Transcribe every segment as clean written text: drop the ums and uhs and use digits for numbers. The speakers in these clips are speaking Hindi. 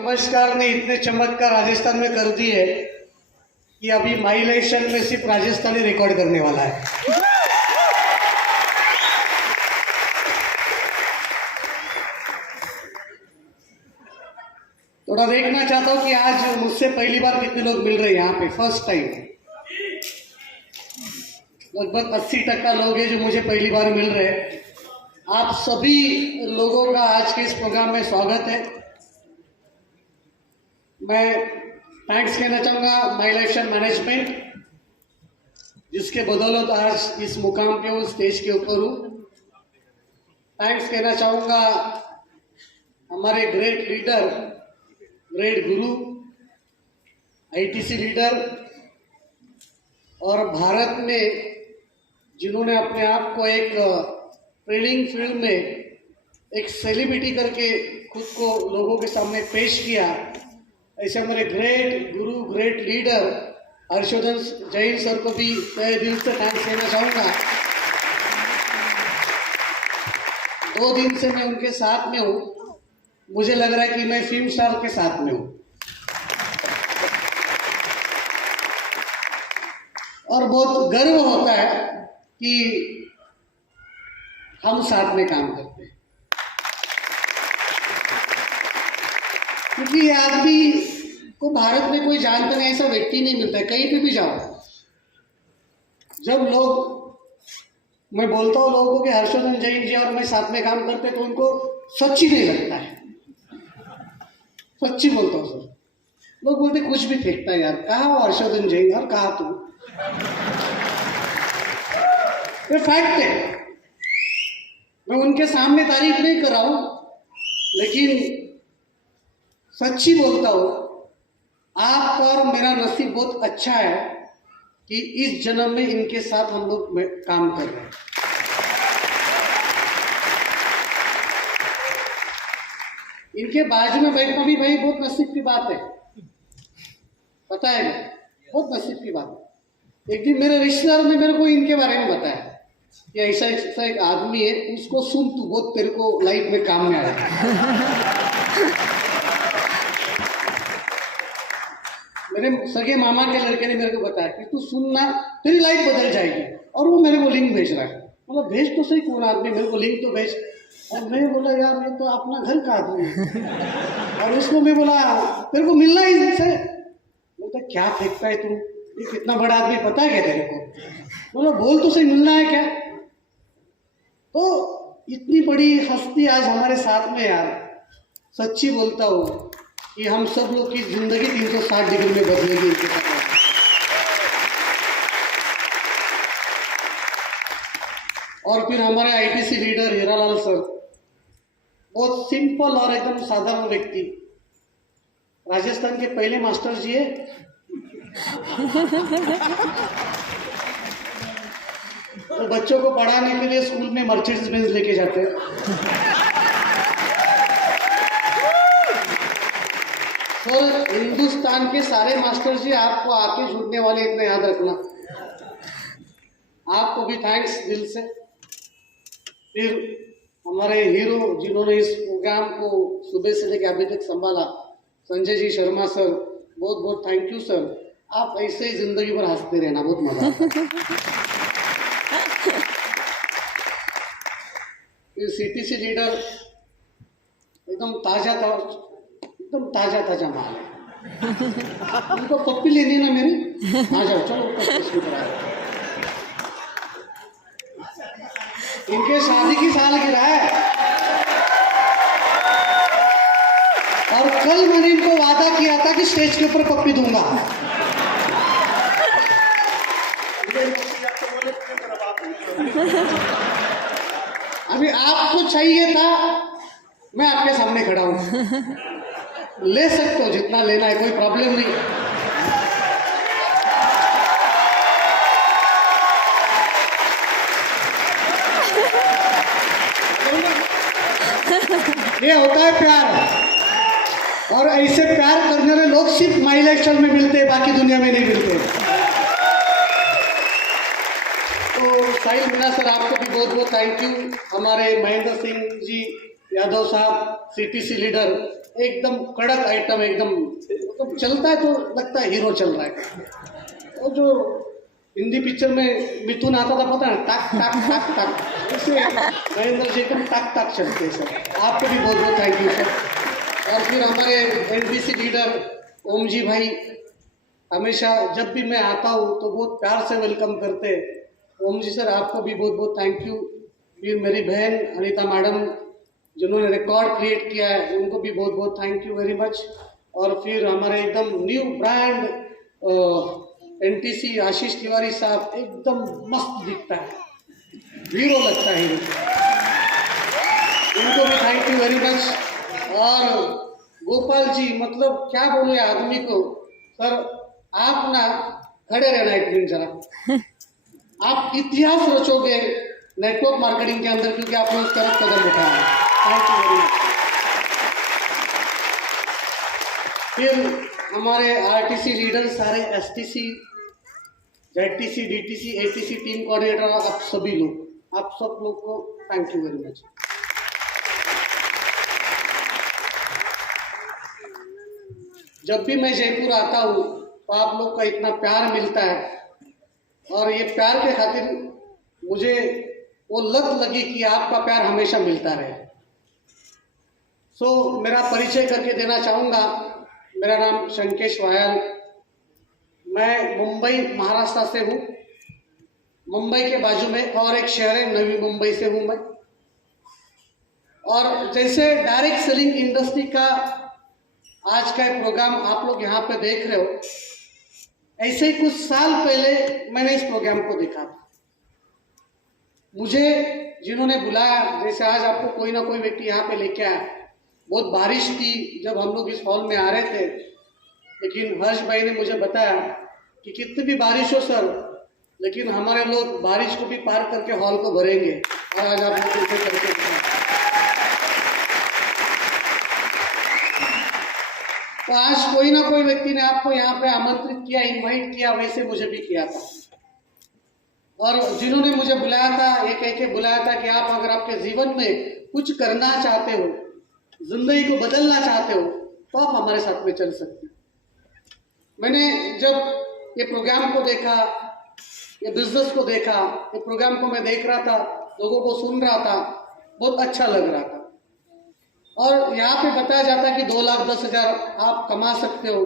नमस्कार ने इतने चमत्कार राजस्थान में कर दी है कि अभी माई इलेक्शन में सिर्फ राजस्थानी रिकॉर्ड करने वाला है। थोड़ा देखना चाहता हूँ कि आज मुझसे पहली बार कितने लोग मिल रहे हैं यहाँ पे, फर्स्ट टाइम। लगभग 80% लोग हैं जो मुझे पहली बार मिल रहे हैं। आप सभी लोगों का आज के इस प्रोग्राम में स्वागत है। मैं थैंक्स कहना चाहूँगा माई इलेक्शन मैनेजमेंट, जिसके बदौलत आज इस मुकाम पे हूँ, स्टेज के ऊपर हूँ। थैंक्स कहना चाहूँगा हमारे ग्रेट लीडर, ग्रेट गुरु, आईटीसी लीडर, और भारत में जिन्होंने अपने आप को एक ट्रेनिंग फील्ड में एक सेलिब्रिटी करके खुद को लोगों के सामने पेश किया, ऐसे हमारे ग्रेट गुरु, great leader Harshvardhan Jain sir को भी तहे दिल से थैंक्स देना चाहूँगा। 2 दिन से मैं उनके साथ में हूँ, मुझे लग रहा है कि मैं फिल्म स्टार के साथ में हूँ। और बहुत गर्व होता है कि हम साथ में काम करते हैं, क्योंकि ये आदमी को भारत में कोई जानता नहीं, ऐसा व्यक्ति नहीं मिलता है। कहीं पे भी जाओ, जब लोग, मैं बोलता हूँ लोगों को कि हर्षवर्धन जैन जी और मैं साथ में काम करते, तो उनको सच्ची नहीं लगता है। सच्ची बोलता हूँ सर। लोग बोलते कुछ भी फेंकता है यार, कहाँ हो हर्षवर्धन जैन और कहाँ तू। ये फैक्ट है, मैं उनके सामने तारीफ नहीं कर रहा हूँ, लेकिन सच्ची बोलता हूँ। आपका और मेरा नसीब बहुत अच्छा है कि इस जन्म में इनके साथ हम लोग काम कर रहे हैं। इनके बाजू में बैठना भी भाई बहुत नसीब की बात है, पता है, बहुत नसीब की बात है। एक दिन मेरे रिश्तेदारों ने मेरे को इनके बारे में बताया कि ऐसा एक आदमी है, उसको सुन तू, बहुत तेरे को लाइफ में काम में आएगा। मेरे सगे मामा के लड़के ने मेरे को बताया कि तू सुनना, तेरी लाइफ बदल जाएगी। और वो मेरे को लिंक भेज रहा है। मतलब भेज तो सही, कौन आदमी, मेरे को लिंक तो भेज। और मैं बोला यार ये तो अपना घर का आदमी है। और उसको मैं बोला तेरे को मिलना ही इनसे। बोलता क्या फेंकता है तू, ये कितना बड़ा आदमी पता है क्या तेरे को। बोला बोल तो सही, मिलना है क्या। तो इतनी बड़ी हस्ती आज हमारे साथ में यार। सच्ची बोलता हूँ कि हम सब लोग की जिंदगी 360 डिग्री में बदलेगी इनके साथ। और फिर हमारे आईटीसी लीडर हीरालाल सर, बहुत सिंपल और एकदम साधारण व्यक्ति, राजस्थान के पहले मास्टर जी है। तो बच्चों को पढ़ाने के लिए स्कूल में मर्सिडीज बेंज लेके जाते हैं। सर हिंदुस्तान के सारे मास्टर जी आपको आके जुड़ने वाले, इतना याद रखना। आपको भी थैंक्स दिल से। फिर हमारे हीरो जिन्होंने इस प्रोग्राम को सुबह से लेकर अभी तक संभाला, संजय जी शर्मा सर, बहुत बहुत थैंक यू सर। आप ऐसे ही जिंदगी भर हंसते रहना, बहुत मजा आता है। फिर सीटीसी लीडर एकदम ताजा माल है। उनको पप्पी लेनी ना मेरी, आ जाओ चलो ऊपर। इनके शादी की सालगिरह है, और कल मैंने इनको वादा किया था कि स्टेज के ऊपर पप्पी दूंगा। अभी आपको चाहिए था, मैं आपके सामने खड़ा हूं, ले सकते हो जितना लेना है, कोई प्रॉब्लम नहीं। ये होता है प्यार, और ऐसे प्यार करने वाले लोग सिर्फ माई इलेक्शन में मिलते हैं, बाकी दुनिया में नहीं मिलते। तो साहिल मीना सर, आपको भी बहुत बहुत थैंक यू। हमारे महेंद्र सिंह जी यादव साहब, सीटीसी लीडर, एकदम कड़क आइटम, एकदम मतलब चलता है तो लगता है हीरो चल रहा है। और जो हिंदी पिक्चर में मिथुन आता था पता है, टाक टाक टाक टाक, ऐसे महेंद्र जी एकदम टाक टाक चलते हैं सर। आपको भी बहुत बहुत थैंक यू सर। और फिर हमारे एनटीसी लीडर ओम जी भाई हमेशा जब भी मैं आता हूँ तो बहुत प्यार से वेलकम करते हैं। ओम जी सर आपको भी बहुत बहुत थैंक यू। फिर मेरी बहन अनीता मैडम जिन्होंने रिकॉर्ड क्रिएट किया है उनको भी बहुत बहुत थैंक यू वेरी मच। और फिर हमारे एकदम न्यू ब्रांड एनटीसी आशीष तिवारी साहब एकदम मस्त दिखता है, हीरो लगता है, उनको भी थैंक यू वेरी मच। और गोपाल जी मतलब क्या बोले आदमी को, सर आप ना खड़े रहना एक दिन जरा, आप इतिहास रचोगे नेटवर्क मार्केटिंग के अंदर क्योंकि आपने उस तरफ कदम उठाया है। Thank you very much. फिर हमारे आरटीसी लीडर सारे STC ZTC DTC ATC team coordinator आप सभी लोग, आप सब लोग को थैंक यू वेरी मच। जब भी मैं जयपुर आता हूँ तो आप लोग का इतना प्यार मिलता है और ये प्यार के खातिर मुझे वो लत लगी कि आपका प्यार हमेशा मिलता रहे। सो मेरा परिचय करके देना चाहूँगा। मेरा नाम शंकेश वायाल, मैं मुंबई महाराष्ट्र से हूँ। मुंबई के बाजू में और एक शहर है नवी मुंबई से हूँ मैं। और जैसे डायरेक्ट सेलिंग इंडस्ट्री का आज का प्रोग्राम आप लोग यहाँ पे देख रहे हो, ऐसे ही कुछ साल पहले मैंने इस प्रोग्राम को देखा था। मुझे जिन्होंने बुलाया, जैसे आज आपको कोई ना कोई व्यक्ति यहाँ पे लेके आया, बहुत बारिश थी जब हम लोग इस हॉल में आ रहे थे, लेकिन हर्ष भाई ने मुझे बताया कि कितनी भी बारिश हो सर, लेकिन हमारे लोग बारिश को भी पार करके हॉल को भरेंगे। और आज आप लोग इसे करके तो आज कोई ना कोई व्यक्ति ने आपको यहाँ पे आमंत्रित किया, इनवाइट किया, वैसे मुझे भी किया था। और जिन्होंने मुझे बुलाया था ये कह के बुलाया था कि आप अगर आपके जीवन में कुछ करना चाहते हो, जिंदगी को बदलना चाहते हो, तो आप हमारे साथ में चल सकते हो। मैंने जब ये प्रोग्राम को देखा, ये बिजनेस को देखा, ये प्रोग्राम को मैं देख रहा था, लोगों को सुन रहा था, बहुत अच्छा लग रहा था। और यहाँ पे बताया जाता है कि 2,10,000 आप कमा सकते हो।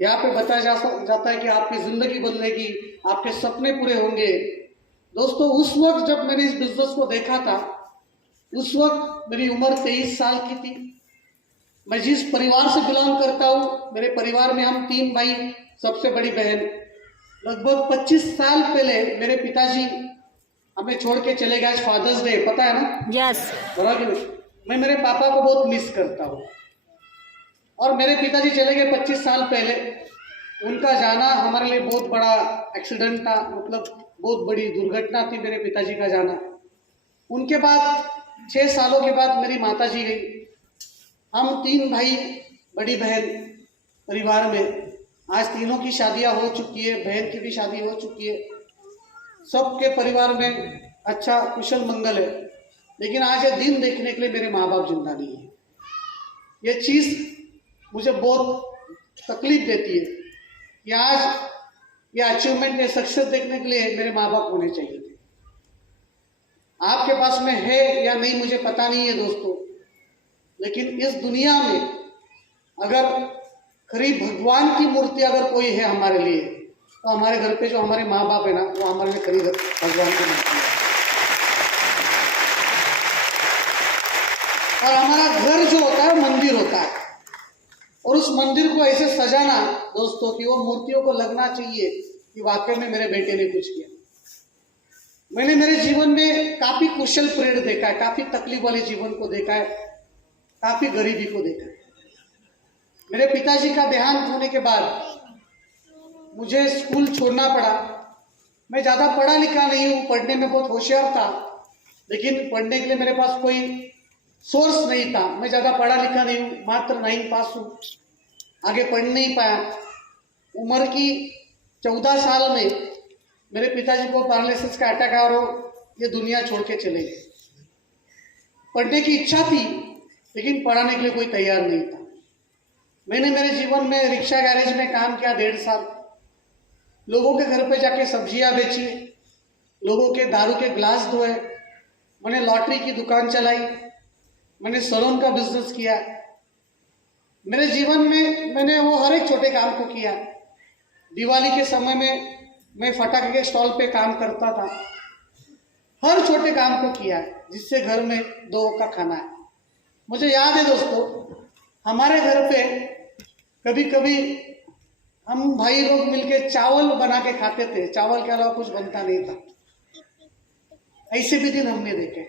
यहाँ पे बताया जाता है कि आपकी जिंदगी बदलेगी, आपके सपने पूरे होंगे। दोस्तों उस वक्त जब मैंने इस बिजनेस को देखा था, उस वक्त मेरी उम्र 23 साल की थी। मैं जिस परिवार से बिलोंग करता हूँ, मेरे परिवार में हम 3 भाई, सबसे बड़ी बहन। लगभग 25 साल पहले मेरे पिताजी हमें छोड़ के चले गए। आज फादर्स डे, पता है ना? यस। बराबर। मैं मेरे पापा को बहुत मिस करता हूँ। और मेरे पिताजी चले गए 25 साल पहले। उनका जाना हमारे लिए बहुत बड़ा एक्सीडेंट था, मतलब बहुत बड़ी दुर्घटना थी मेरे पिताजी का जाना। उनके बाद 6 सालों के बाद मेरी माताजी गई। हम 3 भाई, बड़ी बहन परिवार में। आज तीनों की शादियां हो चुकी है, बहन की भी शादी हो चुकी है, सबके परिवार में अच्छा कुशल मंगल है। लेकिन आज ये दिन देखने के लिए मेरे माँ बाप जिंदा नहीं है। ये चीज़ मुझे बहुत तकलीफ देती है कि आज ये अचीवमेंट, ये सक्सेस देखने के लिए मेरे माँ बाप होने चाहिए थे। आपके पास में है या नहीं मुझे पता नहीं है दोस्तों, लेकिन इस दुनिया में अगर खरी भगवान की मूर्ति अगर कोई है हमारे लिए, तो हमारे घर पे जो हमारे माँ बाप है ना, वो हमारे लिए खरी भगवान की मूर्ति है। और हमारा घर जो होता है मंदिर होता है, और उस मंदिर को ऐसे सजाना दोस्तों कि वो मूर्तियों को लगना चाहिए कि वाकई में मेरे बेटे ने कुछ किया। मैंने मेरे जीवन में काफी कुशल पीरियड देखा है, काफी तकलीफ वाले जीवन को देखा है, काफी गरीबी को देखा है। मेरे पिताजी का देहांत होने के बाद मुझे स्कूल छोड़ना पड़ा। मैं ज्यादा पढ़ा लिखा नहीं हूँ, पढ़ने में बहुत होशियार था, लेकिन पढ़ने के लिए मेरे पास कोई सोर्स नहीं था। मैं ज़्यादा पढ़ा लिखा नहीं हूँ, मात्र 9 पास हूँ, आगे पढ़ नहीं पाया। उम्र की 14 साल में मेरे पिताजी को पैरालिसिस का अटैक आया और ये दुनिया छोड़ के चले गए। पढ़ने की इच्छा थी, लेकिन पढ़ाने के लिए कोई तैयार नहीं था। मैंने मेरे जीवन में रिक्शा गैरेज में काम किया 1.5 साल। लोगों के घर पे जाके सब्जियां बेची, लोगों के दारू के ग्लास धोए, मैंने लॉटरी की दुकान चलाई, मैंने सलून का बिजनेस किया। मेरे जीवन में मैंने वो हर एक छोटे काम को किया। दिवाली के समय में मैं फटाके के स्टॉल पे काम करता था। हर छोटे काम को किया जिससे घर में 2 वक्त का खाना है। मुझे याद है दोस्तों, हमारे घर पे कभी कभी हम भाई लोग मिलके चावल बना के खाते थे, चावल के अलावा कुछ बनता नहीं था। ऐसे भी दिन हमने देखे।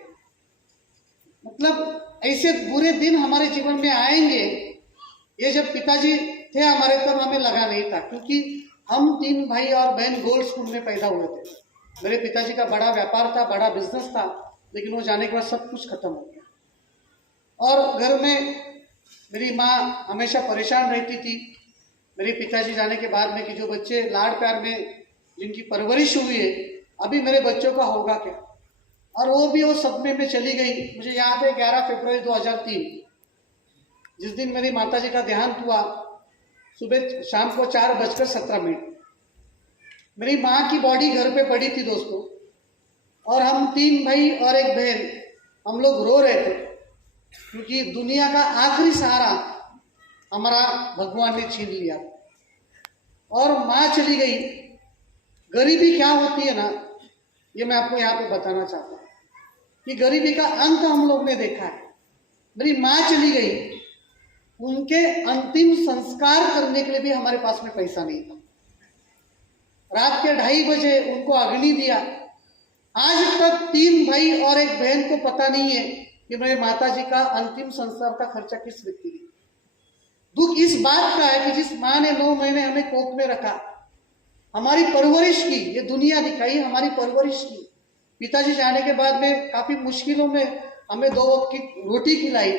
मतलब ऐसे बुरे दिन हमारे जीवन में आएंगे, ये जब पिताजी थे हमारे तब हमें लगा नहीं था, क्योंकि हम 3 भाई और बहन गोल्ड स्कूल में पैदा हुए थे। मेरे पिताजी का बड़ा व्यापार था, बड़ा बिजनेस था, लेकिन वो जाने के बाद सब कुछ खत्म हो गया। और घर में मेरी माँ हमेशा परेशान रहती थी। मेरे पिताजी जाने के बाद में कि जो बच्चे लाड प्यार में जिनकी परवरिश हुई है, अभी मेरे बच्चों का होगा क्या। और वो भी वो सदमे में चली गई। मुझे याद है 11 फरवरी 2003, जिस दिन मेरी माताजी का देहांत हुआ, सुबह शाम को 4:17 मेरी माँ की बॉडी घर पे पड़ी थी दोस्तों, और हम 3 भाई और 1 बहन, हम लोग रो रहे थे, क्योंकि दुनिया का आखिरी सहारा हमारा भगवान ने छीन लिया और माँ चली गई। गरीबी क्या होती है ना, ये मैं आपको यहाँ पे बताना चाहता हूँ कि गरीबी का अंत हम लोग ने देखा है। मेरी माँ चली गई, उनके अंतिम संस्कार करने के लिए भी हमारे पास में पैसा नहीं था। रात के 2:30 बजे उनको अग्नि दिया। आज तक 3 भाई और 1 बहन को पता नहीं है कि मेरे माताजी का अंतिम संस्कार का खर्चा किस व्यक्ति ने। दुख इस बात का है कि जिस माँ ने 9 महीने हमें कोख में रखा, हमारी परवरिश की, ये दुनिया दिखाई हमारी परवरिश की। पिताजी जाने के बाद में काफी मुश्किलों में हमें 2 वक्त की रोटी खिलाई,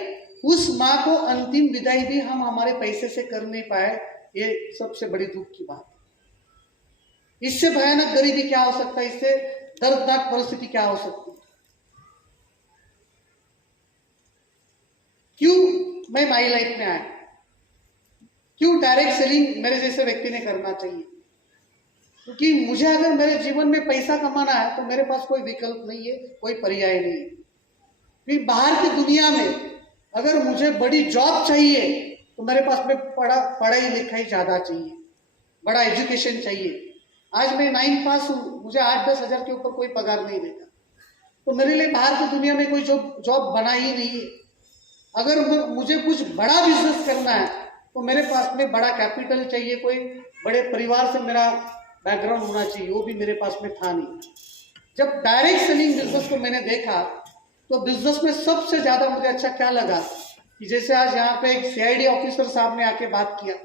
उस माँ को अंतिम विदाई भी हम हमारे पैसे से कर नहीं पाए। ये सबसे बड़ी दुख की बात है। इससे भयानक गरीबी क्या हो सकता है, इससे दर्दनाक परिस्थिति क्या हो सकती है। क्यों मैं माई लाइफ में आया, क्यों डायरेक्ट सेलिंग मेरे जैसे व्यक्ति ने करना चाहिए? क्योंकि मुझे अगर मेरे जीवन में पैसा कमाना है तो मेरे पास कोई विकल्प नहीं है, कोई पर्याय नहीं है। फिर बाहर की दुनिया में अगर मुझे बड़ी जॉब चाहिए तो मेरे पास में पढ़ाई लिखाई ज्यादा चाहिए, बड़ा एजुकेशन चाहिए। आज मैं 9 पास हूँ, मुझे 8-10 हज़ार के ऊपर कोई पगार नहीं देता, तो मेरे लिए बाहर की दुनिया में कोई जॉब बना ही नहीं है। अगर मुझे कुछ बड़ा बिजनेस करना है तो मेरे पास में बड़ा कैपिटल चाहिए, कोई बड़े परिवार से मेरा बैकग्राउंड होना चाहिए, वो भी मेरे पास में था नहीं। जब डायरेक्ट सेलिंग बिजनेस को मैंने देखा तो बिजनेस में सबसे ज्यादा मुझे अच्छा क्या लगा कि जैसे आज यहाँ पे एक CID ऑफिसर साहब ने आके बात किया,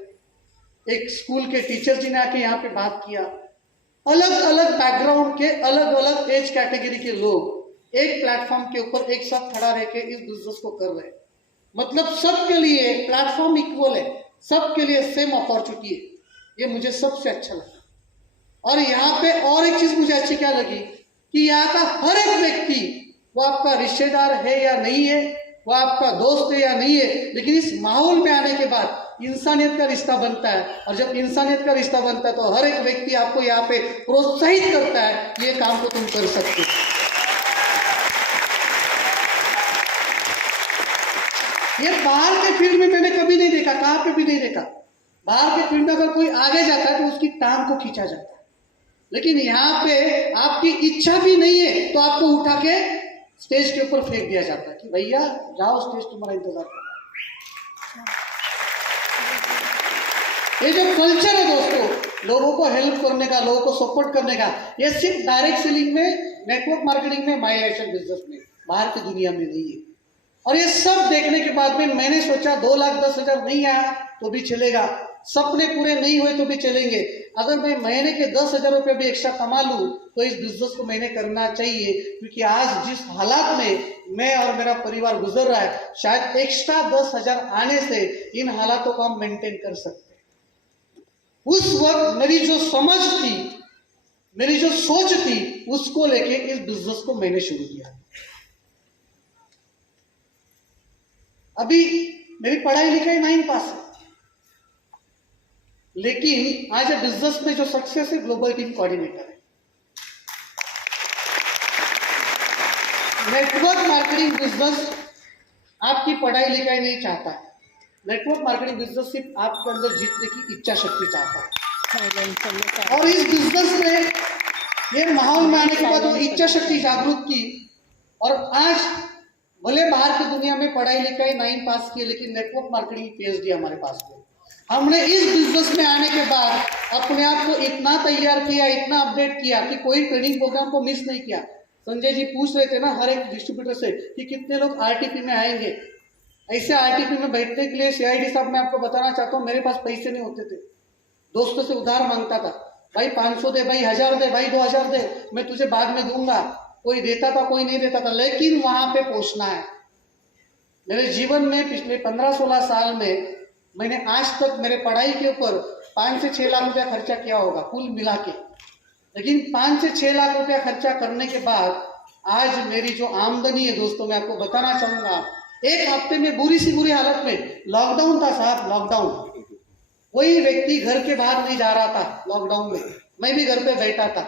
एक स्कूल के टीचर जी ने आके यहाँ पे बात किया, अलग अलग बैकग्राउंड के अलग अलग एज कैटेगरी के लोग एक प्लेटफॉर्म के ऊपर एक साथ खड़ा रह के इस बिजनेस को कर रहे हैं। मतलब सबके लिए प्लेटफॉर्म इक्वल है, सबके लिए सेम अपॉर्चुनिटी है। ये मुझे सबसे अच्छा लगा। और यहाँ पे और एक चीज मुझे अच्छी क्या लगी कि यहाँ का हर एक व्यक्ति, वो आपका रिश्तेदार है या नहीं है, वो आपका दोस्त है या नहीं है, लेकिन इस माहौल में आने के बाद इंसानियत का रिश्ता बनता है। और जब इंसानियत का रिश्ता बनता है तो हर एक व्यक्ति आपको यहाँ पे प्रोत्साहित करता है, ये काम को तुम कर सकते हो। ये बाहर के फील्ड में मैंने कभी नहीं देखा, कहाँ पे भी नहीं देखा। बाहर के फील्ड में अगर कोई आगे जाता है तो उसकी टांग को खींचा जाता है, लेकिन यहाँ पे आपकी इच्छा भी नहीं है तो आपको उठा के स्टेज के ऊपर फेंक दिया जाता है कि भैया जाओ, स्टेज तुम्हारा इंतजार कर रहा है। ये जो कल्चर है दोस्तों, लोगों को हेल्प करने का, लोगों को सपोर्ट करने का, ये सिर्फ डायरेक्ट सेलिंग में, नेटवर्क मार्केटिंग में, माई लाइफ बिजनेस में, बाहर की दुनिया में नहीं है। और ये सब देखने के बाद में मैंने सोचा 2,10,000 नहीं आया तो भी चलेगा, सपने पूरे नहीं हुए तो भी चलेंगे। अगर मैं महीने के 10,000 रुपये भी एक्स्ट्रा कमा लूँ तो इस बिजनेस को मैंने करना चाहिए, क्योंकि आज जिस हालात में मैं और मेरा परिवार गुजर रहा है, शायद एक्स्ट्रा 10,000 आने से इन हालातों को हम मेंटेन कर सकते हैं। उस वक्त मेरी जो समझ थी, मेरी जो सोच थी, उसको लेके इस बिजनेस को मैंने शुरू किया। अभी मेरी पढ़ाई लिखाई 9 पास है, लेकिन आज बिजनेस में जो सक्सेस है, ग्लोबल टीम कोऑर्डिनेटर है। नेटवर्क मार्केटिंग बिजनेस आपकी पढ़ाई लिखाई नहीं चाहता है। नेटवर्क मार्केटिंग बिजनेस सिर्फ आपके अंदर जीतने की इच्छा शक्ति चाहता है। और इस बिजनेस में ये माहौल में आने के बाद वो इच्छा शक्ति जागरूक की, और आज भले बाहर की दुनिया में पढ़ाई लिखाई 9 पास की, लेकिन नेटवर्क मार्केटिंग PhD हमारे पास में। हमने इस बिजनेस में आने के बाद अपने आप को इतना तैयार किया, इतना अपडेट किया कि कोई ट्रेनिंग प्रोग्राम को मिस नहीं किया। संजय जी पूछ रहे थे ना हर एक डिस्ट्रीब्यूटर से कि कितने लोग RTP में आएंगे। ऐसे RTP में बैठने के लिए CID साहब मैं आपको बताना चाहता हूँ, मेरे पास पैसे नहीं होते थे। दोस्तों से उधार मांगता था, भाई 500 दे, भाई 1000 दे, भाई 2000 दे, मैं तुझे बाद में दूंगा। कोई देता था, कोई नहीं देता था, लेकिन वहां पे पहुंचना है। मेरे जीवन में पिछले 15-16 साल में मैंने आज तक मेरे पढ़ाई के ऊपर 5 से 6 लाख रुपया खर्चा किया होगा कुल मिला के, लेकिन 5 से 6 लाख रुपया खर्चा करने के बाद आज मेरी जो आमदनी है दोस्तों, मैं आपको बताना चाहूंगा, एक हफ्ते में बुरी सी बुरी हालत में, लॉकडाउन था साहब, लॉकडाउन, कोई व्यक्ति घर के बाहर नहीं जा रहा था लॉकडाउन में, मैं भी घर पे बैठा था,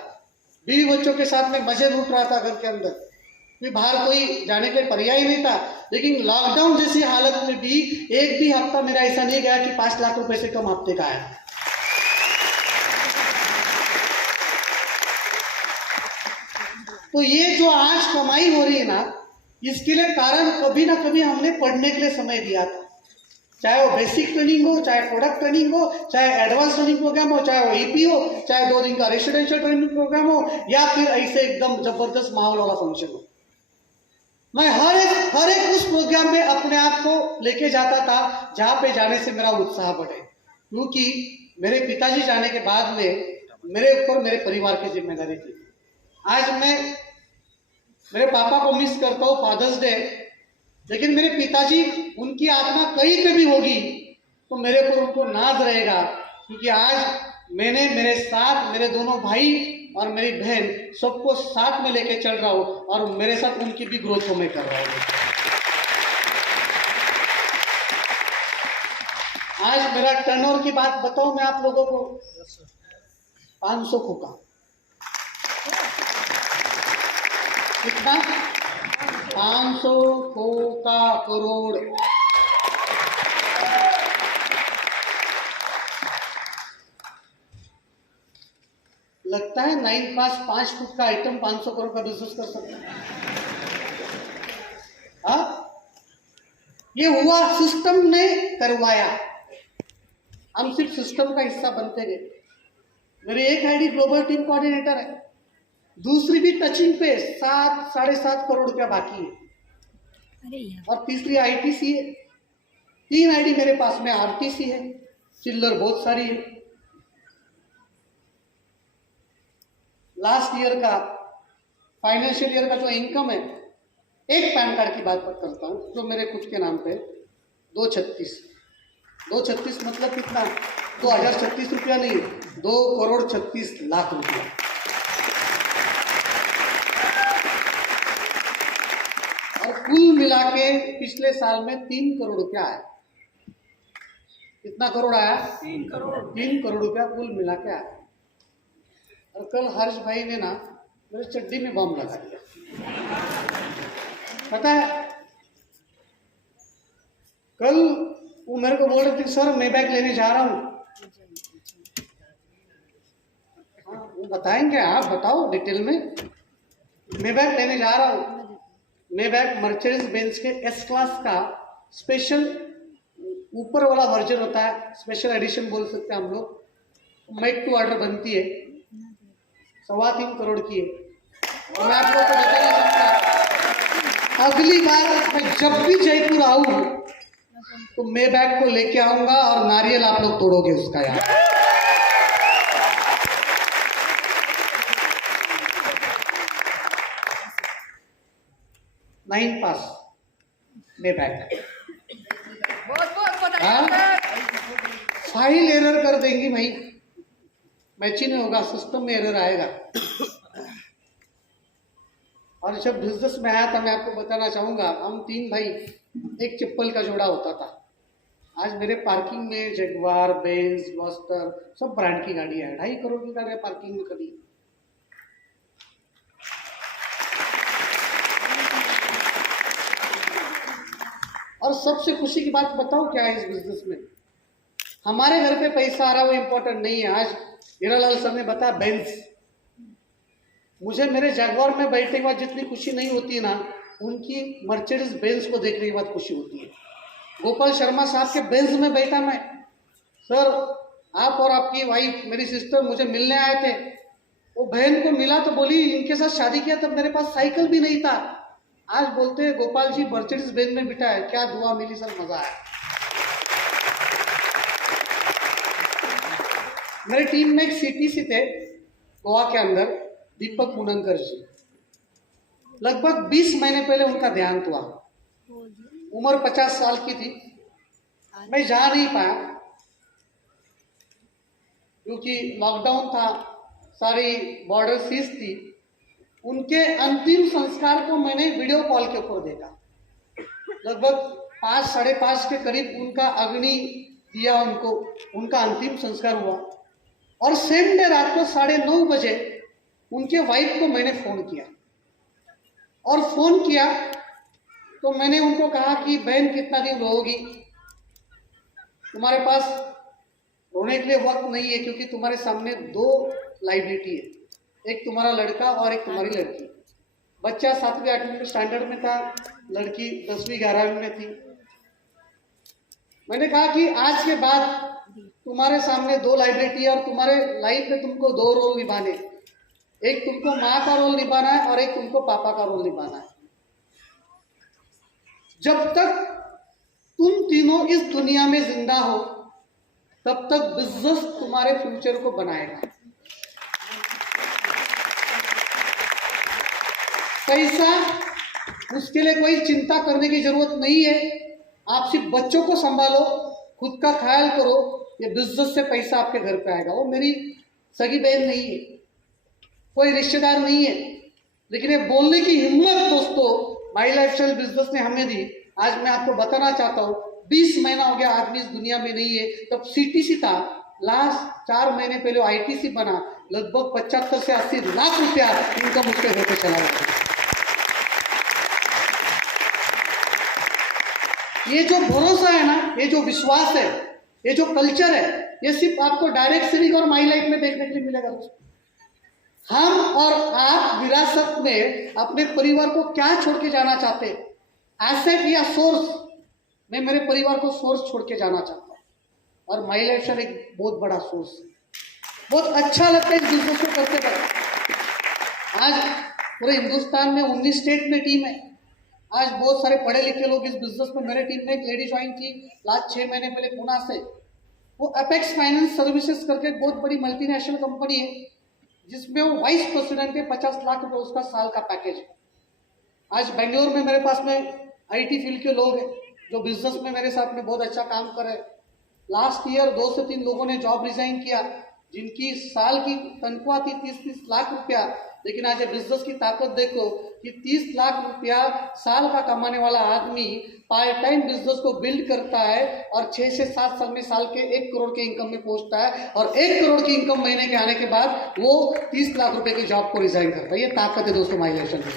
बीवी बच्चों के साथ में मजे लूट रहा था घर के अंदर, बाहर कोई जाने के पर्याय नहीं था। लेकिन लॉकडाउन जैसी हालत में भी एक भी हफ्ता मेरा ऐसा नहीं गया कि 5 लाख रुपए से कम हफ्ते का आया। तो ये जो आज कमाई हो रही है ना, इसके लिए कारण कभी ना कभी हमने पढ़ने के लिए समय दिया था, चाहे वो बेसिक ट्रेनिंग हो, चाहे प्रोडक्ट ट्रेनिंग हो, चाहे एडवांस ट्रेनिंग प्रोग्राम हो, चाहे वो EP हो, चाहे 2 दिन का रेसिडेंशियल ट्रेनिंग प्रोग्राम हो, या फिर ऐसे एकदम जबरदस्त माहौल वाला फंक्शन हो। मैं हर एक उस प्रोग्राम में अपने आप को लेके जाता था जहां पे जाने से मेरा उत्साह बढ़े, क्योंकि मेरे पिताजी जाने के बाद में मेरे ऊपर मेरे परिवार की जिम्मेदारी थी। आज मैं मेरे पापा को मिस करता हूँ, फादर्स डे, लेकिन मेरे पिताजी, उनकी आत्मा कहीं पे भी होगी तो मेरे ऊपर उनको नाज रहेगा, क्योंकि आज मैंने मेरे साथ मेरे दोनों भाई और मेरी बहन सबको साथ में लेके चल रहा हूँ, और मेरे साथ उनकी भी ग्रोथ को मैं कर रहा हूँ। आज मेरा टर्नओवर की बात बताऊं मैं आप लोगों को, 500 खोका। कितना? 500 खोका करोड़। लगता है 9 पास 5 फुट का आइटम 500 करोड़ का बिजनेस कर सकता है। ये हुआ, सिस्टम ने करवाया, हम सिर्फ सिस्टम का हिस्सा बनते गए। मेरी एक आईडी ग्लोबल टीम कोऑर्डिनेटर है, दूसरी भी टचिंग पे 7-7.5 करोड़ रुपया बाकी है, और तीसरी ITC है। 3 आईडी मेरे पास में RTC है, चिल्लर बहुत सारी है। लास्ट ईयर का फाइनेंशियल ईयर का जो इनकम है, एक पैन कार्ड की बात करता हूँ जो मेरे खुद के नाम पे, 236 मतलब कितना? 2036 रुपया नहीं, 2,36,00,000 रुपया। और कुल मिला के पिछले साल में 3 करोड़ रुपया आया। कितना करोड़ आया? 3 करोड़ रुपया कुल मिला के आया। और कल हर्ष भाई ने ना मेरे चड्डी में बम लगा दिया, पता है? कल वो मेरे को बोल रहे थे, सर मैं बैग लेने जा रहा हूँ। हाँ, वो बताएंगे, आप बताओ डिटेल में। मैं बैग लेने जा रहा हूँ, मैं बैग मर्सिडीज बेंज के S क्लास का स्पेशल ऊपर वाला वर्जन होता है, स्पेशल एडिशन बोल सकते हैं हम लोग। मेक टू ऑर्डर बनती है, 3.25 करोड़ की है। और मैं आप लोगों को बताना चाहता हूँ, अगली बार मैं जब भी जयपुर आऊँ तो मैं बैग को लेके आऊंगा, और नारियल आप लोग तोड़ोगे उसका यार। नाइन पास मैं बैग, फाइल एरर कर देंगी भाई, मैचिंग नहीं होगा, सिस्टम में एरर आएगा। और जब बिजनेस में आया था, मैं आपको बताना चाहूंगा, हम 3 भाई, एक चप्पल का जोड़ा होता था। आज मेरे पार्किंग में जगुआर, बेंज, बस्टर सब ब्रांड की गाड़ियाँ हैं। 2.5 करोड़ की गाड़ियाँ पार्किंग में खड़ी। और सबसे खुशी की बात बताओ क्या है इस बिजनेस में, हमारे घर पे पैसा आ रहा है वो इम्पोर्टेंट नहीं है। आज हीरालाल सर ने बताया बेंज, मुझे मेरे जगुआर में बैठने के बाद जितनी खुशी नहीं होती है ना, उनकी मर्सिडीज बेंज को देखने के बाद खुशी होती है। गोपाल शर्मा साहब के बेंज में बैठा मैं, सर आप और आपकी वाइफ मेरी सिस्टर मुझे मिलने आए थे, वो बहन को मिला तो बोली इनके साथ शादी किया तब मेरे पास साइकिल भी नहीं था, आज बोलते हैं गोपाल जी मर्सिडीज बेंज में बिठा है, क्या दुआ मिली सर, मजा आया। मेरी टीम में एक सीटीसी थे गोवा के अंदर, दीपक मुनंकर जी, लगभग 20 महीने पहले उनका देहांत हुआ। उम्र 50 साल की थी, मैं जा नहीं पाया क्योंकि लॉकडाउन था, सारी बॉर्डर सीज थी। उनके अंतिम संस्कार को मैंने वीडियो कॉल के ऊपर देखा। लगभग 5 साढ़े 5 के करीब उनका अग्नि दिया, उनका अंतिम संस्कार हुआ। और सेम डे रात को 9:30 बजे उनके वाइफ को मैंने फ़ोन किया, और फ़ोन किया तो मैंने उनको कहा कि बहन कितना दिन रहोगी, तुम्हारे पास रोने के लिए वक्त नहीं है क्योंकि तुम्हारे सामने 2 लाइबिलिटी है, एक तुम्हारा लड़का और एक तुम्हारी लड़की। बच्चा 7वीं 8वीं स्टैंडर्ड में था, लड़की 10वीं 11वीं में थी। मैंने कहा कि आज के बाद तुम्हारे सामने 2 लाइबिलिटी है और तुम्हारे लाइफ में तुमको 2 रोल निभाने, एक तुमको माँ का रोल निभाना है और एक तुमको पापा का रोल निभाना है। जब तक तुम तीनों इस दुनिया में जिंदा हो तब तक बिजनेस तुम्हारे फ्यूचर को बनाएगा। पैसा उसके लिए कोई चिंता करने की जरूरत नहीं है, आप सिर्फ बच्चों को संभालो, खुद का ख्याल करो, ये बिजनेस से पैसा आपके घर पे आएगा। वो मेरी सगी बहन नहीं है, कोई रिश्तेदार नहीं है, लेकिन ये बोलने की हिम्मत दोस्तों माई लाइफस्टाइल बिजनेस ने हमें दी। आज मैं आपको बताना चाहता हूँ, 20 महीना हो गया आदमी इस दुनिया में नहीं है, तब सीटीसी था, लास्ट 4 महीने पहले आईटीसी बना, लगभग 75 से 80 लाख रुपया इनकम उसके घर पे चला रहा है। ये जो भरोसा है ना, ये जो विश्वास है, ये जो कल्चर है, ये सिर्फ आपको डायरेक्ट सिविक और माई लाइफ में देखने के लिए मिलेगा दोस्तों। हम और आप विरासत में अपने परिवार को क्या छोड़ के जाना चाहते हैं, एसेट या सोर्स? मैं मेरे परिवार को सोर्स छोड़ के जाना चाहता हूँ, और माई लाइफ शायद एक बहुत बड़ा सोर्स है। बहुत अच्छा लगता है इस बिजनेस को करते वक्त। आज पूरे हिंदुस्तान में 19 स्टेट में टीम है। आज बहुत सारे पढ़े लिखे लोग इस बिजनेस में, मेरे टीम में एक लेडी ज्वाइन थी लास्ट 6 महीने पहले पुणे से। वो अपेक्स फाइनेंस सर्विसेज करके एक बहुत बड़ी मल्टीनेशनल कंपनी है, जिसमें वो वाइस प्रेसिडेंट है। 50 लाख रुपये उसका साल का पैकेज है। आज बेंगलोर में मेरे पास में आईटी फील्ड के लोग हैं जो बिजनेस में मेरे साथ में बहुत अच्छा काम कर रहे हैं। लास्ट ईयर 2 से 3 लोगों ने जॉब रिजाइन किया, जिनकी साल की तनख्वाह थी 30-30 लाख रुपया। लेकिन आज बिजनेस की ताकत देखो कि 30 लाख रुपया साल का कमाने वाला आदमी पार्ट टाइम बिजनेस को बिल्ड करता है और 6 से 7 साल में साल के 1 करोड़ के इनकम में पहुंचता है, और 1 करोड़ की इनकम महीने के आने के बाद वो 30 लाख रुपए की जॉब को रिजाइन करता है। ये ताकत है दोस्तों माइग्रेशन की।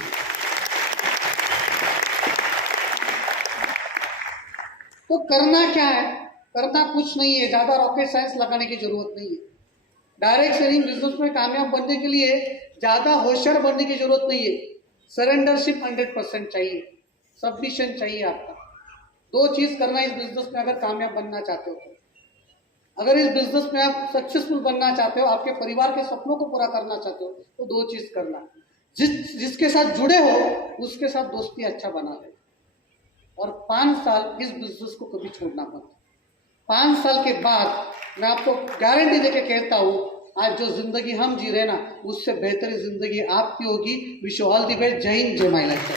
तो करना क्या है? करना कुछ नहीं है, ज़्यादा रॉकेट साइंस लगाने की जरूरत नहीं है। डायरेक्ट सेलिंग बिजनेस में कामयाब बनने के लिए ज़्यादा होशियार बनने की जरूरत नहीं है। सरेंडरशिप 100% चाहिए, सबमिशन चाहिए आपका। 2 चीज़ करना इस बिजनेस में अगर कामयाब बनना चाहते हो तो। अगर इस बिजनेस में आप सक्सेसफुल बनना चाहते हो, आपके परिवार के सपनों को पूरा करना चाहते हो, तो 2 चीज़ करना। जिसके साथ जुड़े हो उसके साथ दोस्ती अच्छा बना ले, और 5 साल इस बिजनेस को कभी छोड़ना मत। 5 साल के बाद मैं आपको गारंटी देके कहता हूँ, आज जो जिंदगी हम जी रहे ना, उससे बेहतर जिंदगी आपकी होगी। Wish you all the best. जय हिंद, जय माई लाइफ।